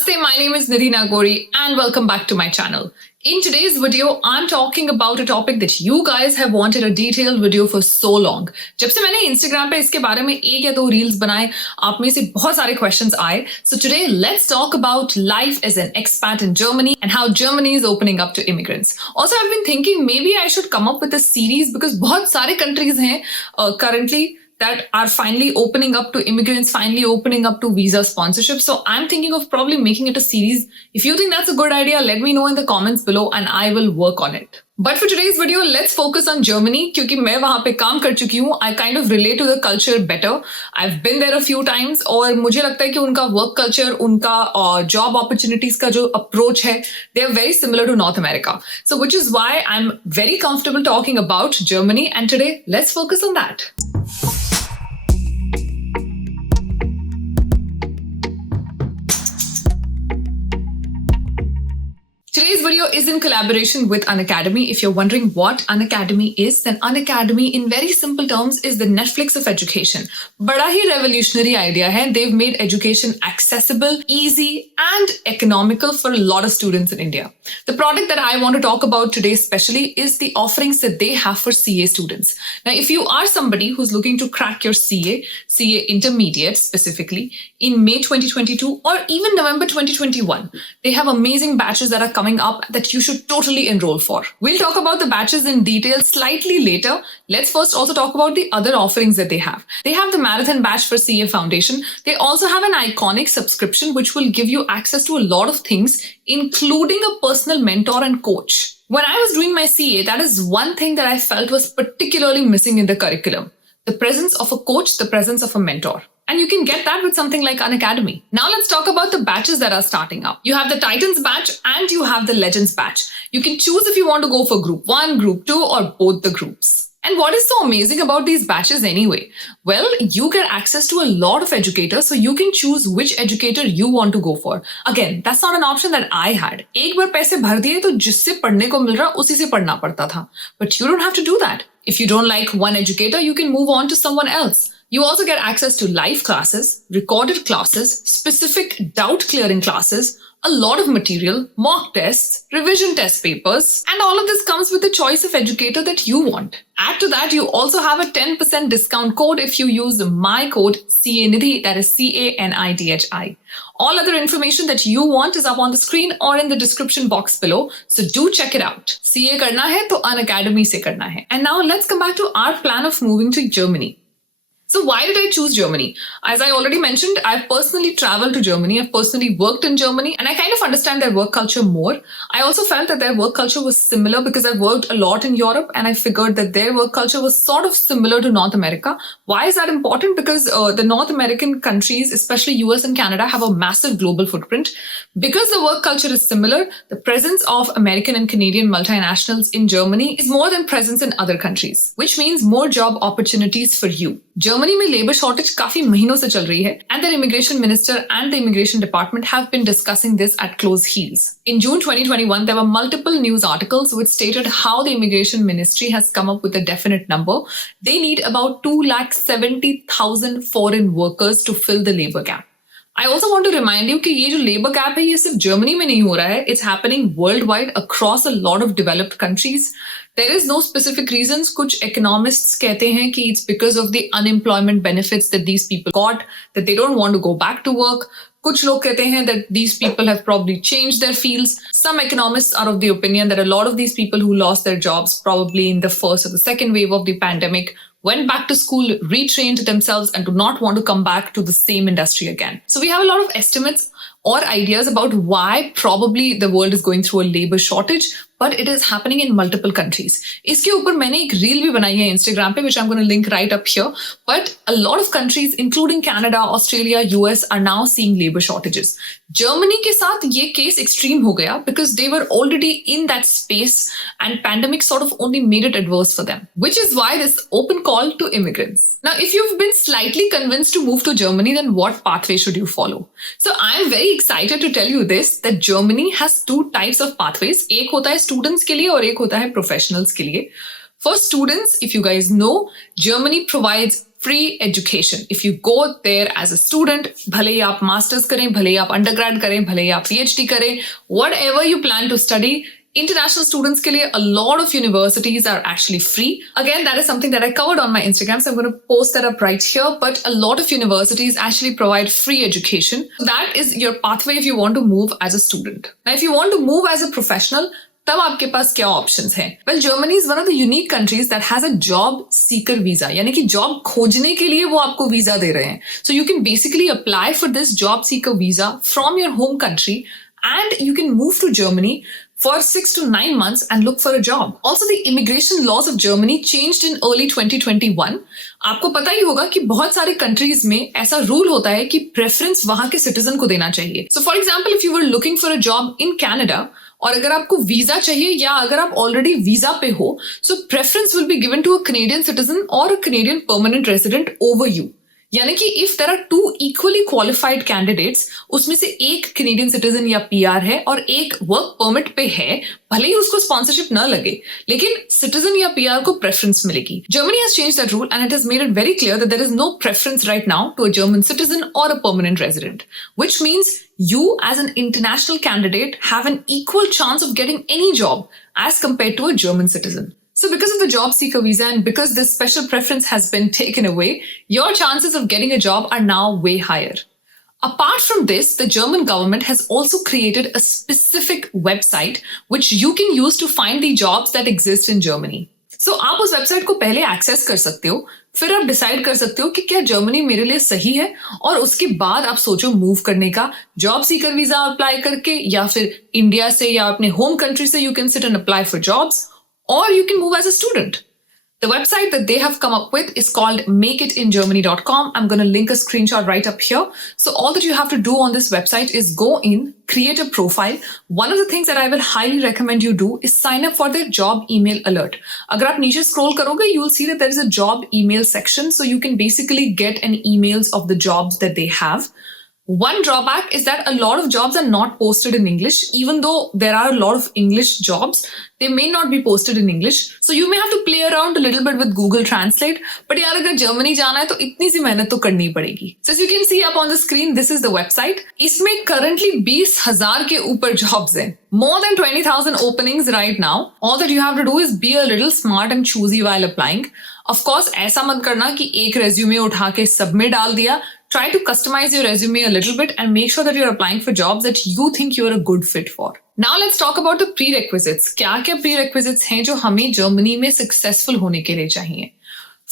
Namaste, my name is Nidhi Nagori and welcome back to my channel. In today's video, I'm talking about a topic that you guys have wanted a detailed video for so long. जब से मैंने Instagram पे इसके बारे में एक या दो reels बनाए, आप में से बहुत सारे questions आए. So today, let's talk about life as an expat in Germany and how Germany is opening up to immigrants. Also, I've been thinking maybe I should come up with a series because बहुत सारे countries हैं currently that are finally opening up to immigrants, finally opening up to visa sponsorship. So I'm thinking of probably making it a series. If you think that's a good idea, let me know in the comments below and I will work on it. But for today's video, let's focus on Germany क्योंकि मैं वहाँ पे काम कर चुकी हूँ. I kind of relate to the culture better. I've been there a few times और मुझे लगता है कि उनका work culture, उनका job opportunities का जो approach है, they are very similar to North America. So which is why I'm very comfortable talking about Germany, and today let's focus on that. Today's video is in collaboration with Unacademy. If you're wondering what Unacademy is, then Unacademy in very simple terms is the Netflix of education. बड़ा ही revolutionary idea है. They've made education accessible, easy and economical for a lot of students in India. The product that I want to talk about today especially is the offerings that they have for CA students. Now, if you are somebody who's looking to crack your CA intermediate specifically, in May 2022 or even November 2021, they have amazing batches that are coming up that you should totally enroll for. We'll talk about the batches in detail slightly later. Let's first also talk about the other offerings that they have. They have the Marathon Batch for CA Foundation. They also have an iconic subscription which will give you access to a lot of things, including a personal mentor and coach. When I was doing my CA, that is one thing that I felt was particularly missing in the curriculum. The presence of a coach, the presence of a mentor. And you can get that with something like Unacademy. Now let's talk about the batches that are starting up. You have the Titans batch and you have the Legends batch. You can choose if you want to go for Group 1, Group 2 or both the groups. And what is so amazing about these batches anyway? Well, you get access to a lot of educators, so you can choose which educator you want to go for. Again, that's not an option that I had. एक बार पैसे भर दिए तो जिससे पढ़ने को मिल रहा उसी से पढ़ना पड़ता था. But you don't have to do that. If you don't like one educator, you can move on to someone else. You also get access to live classes, recorded classes, specific doubt clearing classes, a lot of material, mock tests, revision test papers, and all of this comes with the choice of educator that you want. Add to that, you also have a 10% discount code if you use my code CANIDHI, that is CANIDHI. All other information that you want is up on the screen or in the description box below, so do check it out. CA karna hai to Unacademy se karna hai. And now let's come back to our plan of moving to Germany. So why did I choose Germany? As I already mentioned, I've personally traveled to Germany. I've personally worked in Germany and I kind of understand their work culture more. I also felt that their work culture was similar because I've worked a lot in Europe and I figured that their work culture was sort of similar to North America. Why is that important? Because the North American countries, especially US and Canada, have a massive global footprint. Because the work culture is similar, the presence of American and Canadian multinationals in Germany is more than presence in other countries, which means more job opportunities for you. Germany में labor shortage काफी महीनों से चल रही है and their immigration minister and the immigration department have been discussing this at close heels. In June 2021, there were multiple news articles which stated how the immigration ministry has come up with a definite number. They need about 270,000 foreign workers to fill the labor gap. I also want to remind you कि ये जो labor gap है ये सिर्फ Germany में नहीं हो रहा है. It's happening worldwide across a lot of developed countries. There is no specific reasons. कुछ economists कहते हैं कि it's because of the unemployment benefits that these people got, that they don't want to go back to work. कुछ लोग कहते हैं that these people have probably changed their fields. Some economists are of the opinion that a lot of these people who lost their jobs probably in the first or the second wave of the pandemic went back to school, retrained themselves and do not want to come back to the same industry again. So we have a lot of estimates or ideas about why probably the world is going through a labor shortage, but it is happening in multiple countries. इसके ऊपर मैंने एक reel भी बनाई है Instagram पे, which I'm going to link right up here. But a lot of countries, including Canada, Australia, US, are now seeing labor shortages. Germany के साथ ये case extreme हो गया because they were already in that space and pandemic sort of only made it adverse for them, which is why this open call to immigrants. Now, if you've been slightly convinced to move to Germany, then what pathway should you follow? So I'm very excited to tell you this, that Germany has two types of pathways. एक होता है students के लिए और एक होता है professionals के लिए. For students, if you guys know, Germany provides free education. If you go there as a student, भले ही आप मास्टर्स करें, भले ही आप अंडरग्रेड करें, भले ही आप PhD करें, whatever you plan to study, international students के लिए a lot of universities are actually free. Again, that is something that I covered on my Instagram, so I'm going to post that up right here. But a lot of universities actually provide free education. That is your pathway if you want to move as a student. Now, if you want to move as a professional, तब आपके पास क्या options हैं? Well, Germany is one of the unique countries that has a job seeker visa, यानी कि job खोजने के लिए वो आपको वीजा दे रहे हैं. So you can basically apply for this job seeker visa from your home country and you can move to Germany for 6 to 9 months and look for a job. Also, the immigration laws of Germany changed in early 2021. आपको पता ही होगा कि बहुत सारे countries में ऐसा rule होता है कि प्रेफरेंस वहां के सिटीजन को देना चाहिए. So, for example, if you were looking for a job in Canada, और अगर आपको वीजा चाहिए या अगर आप ऑलरेडी वीजा पे हो, so preference will be given to a Canadian citizen or a Canadian permanent resident over you. यानी कि if there are two equally qualified candidates, उसमें से एक कैनेडियन सिटीजन या पीआर है और एक वर्क परमिट पे है, भले ही उसको स्पॉन्सरशिप न लगे, लेकिन सिटीजन या पीआर को प्रेफरेंस मिलेगी. Germany has changed that rule and it has made it very clear that there is no preference right now to a German citizen or a permanent resident, which means you as an international candidate have an equal chance of getting any job as compared to a German citizen. So because of the job seeker visa and because this special preference has been taken away, your chances of getting a job are now way higher. Apart from this, the German government has also created a specific website which you can use to find the jobs that exist in Germany. So आप उस website को पहले access कर सकते हो, फिर आप decide कर सकते हो कि क्या जर्मनी मेरे लिए सही है, और उसके बाद आप सोचो मूव करने का. जॉब सीकर वीजा अप्लाई करके या फिर इंडिया से या अपने होम कंट्री से you can sit and apply for jobs, or you can move as a student. The website that they have come up with is called makeitingermany.com. I'm going to link a screenshot right up here. So all that you have to do on this website is go in, create a profile. One of the things that I will highly recommend you do is sign up for their job email alert. अगर आप नीचे scroll करोगे, you'll see that there is a job email section. So you can basically get an emails of the jobs that they have. One drawback is that a lot of jobs are not posted in English. Even though there are a lot of English jobs, they may not be posted in English. So you may have to play around a little bit with Google Translate. But यार अगर Germany जाना है तो इतनी सी मेहनत तो करनी पड़ेगी. So as you can see up on the screen, this is the website. इसमें currently 20,000 के ऊपर jobs हैं. More than 20,000 openings right now. All that you have to do is be a little smart and choosy while applying. Of course, ऐसा मत करना कि एक resume उठा के सब में डाल दिया. Try to customize your resume a little bit and make sure that you're applying for jobs that you think you're a good fit for. Now let's talk about the prerequisites. क्या-क्या prerequisites हैं जो हमें Germany में successful होने के लिए चाहिए?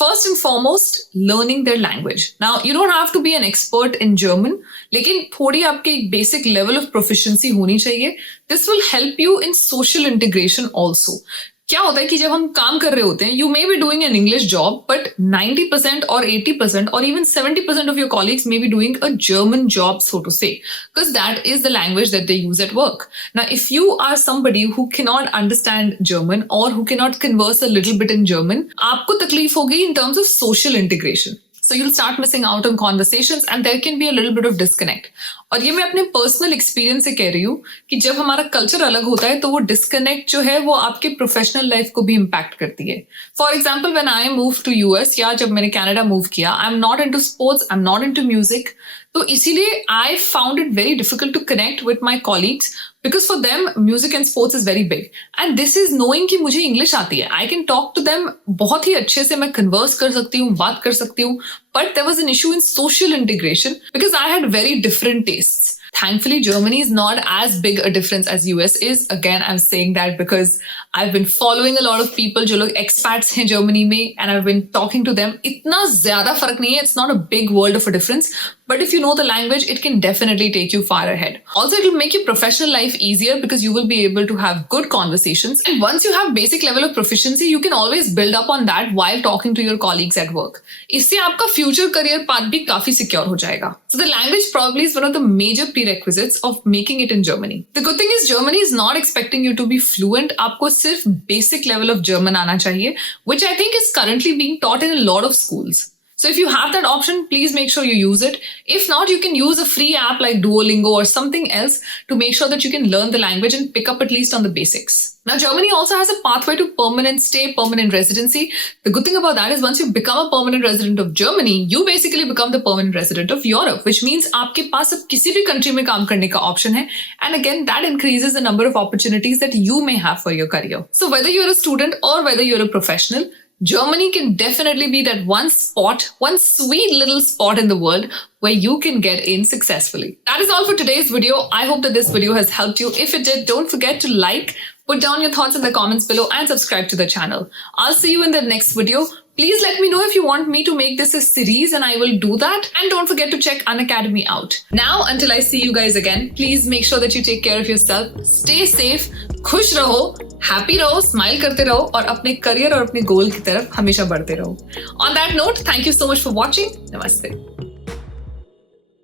First and foremost, learning their language. Now, you don't have to be an expert in German, लेकिन थोड़ी आपके एक basic level of proficiency होनी चाहिए. This will help you in social integration also. क्या होता है कि जब हम काम कर रहे होते हैं, you may be doing an English job, but 90% or 80% or even 70% of your colleagues may be doing a German job, so to say, because that is the language that they use at work. Now if you are somebody who can not understand German or who can not converse a little bit in German, आपको तकलीफ होगी in terms of social integration. So you'll start missing out on conversations and there can be a little bit of disconnect. और ये मैं अपने personal experience से कह रही हूँ कि जब हमारा कल्चर अलग होता है तो वो डिस्कनेक्ट जो है वो आपके प्रोफेशनल लाइफ को भी इम्पैक्ट करती है. For example, when I move to US या जब मैंने कनाडा मूव किया, I am not into sports, I am not into music, तो इसीलिए I found it very difficult to connect with my colleagues because for them music and sports is very big, and this is knowing कि मुझे English आती है, I can talk to them बहुत ही अच्छे से, मैं converse कर सकती हूँ, बात कर सकती हूँ, but there was an issue in social integration because I had very different tastes. Thankfully, Germany is not as big a difference as US is. Again, I'm saying that because I've been following a lot of people जो लोग expats हैं Germany में, and I've been talking to them. इतना ज़्यादा फर्क नहीं है. It's not a big world of a difference. But if you know the language, it can definitely take you far ahead. Also, it will make your professional life easier because you will be able to have good conversations. And once you have basic level of proficiency, you can always build up on that while talking to your colleagues at work. इससे आपका future career path भी काफी secure हो जाएगा. So the language probably is one of the major prerequisites of making it in Germany. The good thing is Germany is not expecting you to be fluent. आपको सिर्फ basic level of German आना चाहिए, which I think is currently being taught in a lot of schools. So if you have that option, please make sure you use it. If not, you can use a free app like Duolingo or something else to make sure that you can learn the language and pick up at least on the basics. Now, Germany also has a pathway to permanent stay, permanent residency. The good thing about that is once you become a permanent resident of Germany, you basically become the permanent resident of Europe, which means आपके पास अब किसी भी country में काम करने का option है. And again, that increases the number of opportunities that you may have for your career. So whether you're a student or whether you're a professional, Germany can definitely be that one sweet little spot in the world where you can get in successfully. That is all for today's video. I hope that this video has helped you. If it did, don't forget to like, put down your thoughts in the comments below and subscribe to the channel. I'll see you in the next video. Please let me know if you want me to make this a series and I will do that. And don't forget to check Unacademy out. Now, until I see you guys again, please make sure that you take care of yourself. Stay safe, खुश रहो, happy रहो, smile करते रहो और अपने career और अपने गोल की तरफ हमेशा बढ़ते रहो. On that note, thank you so much for watching. Namaste.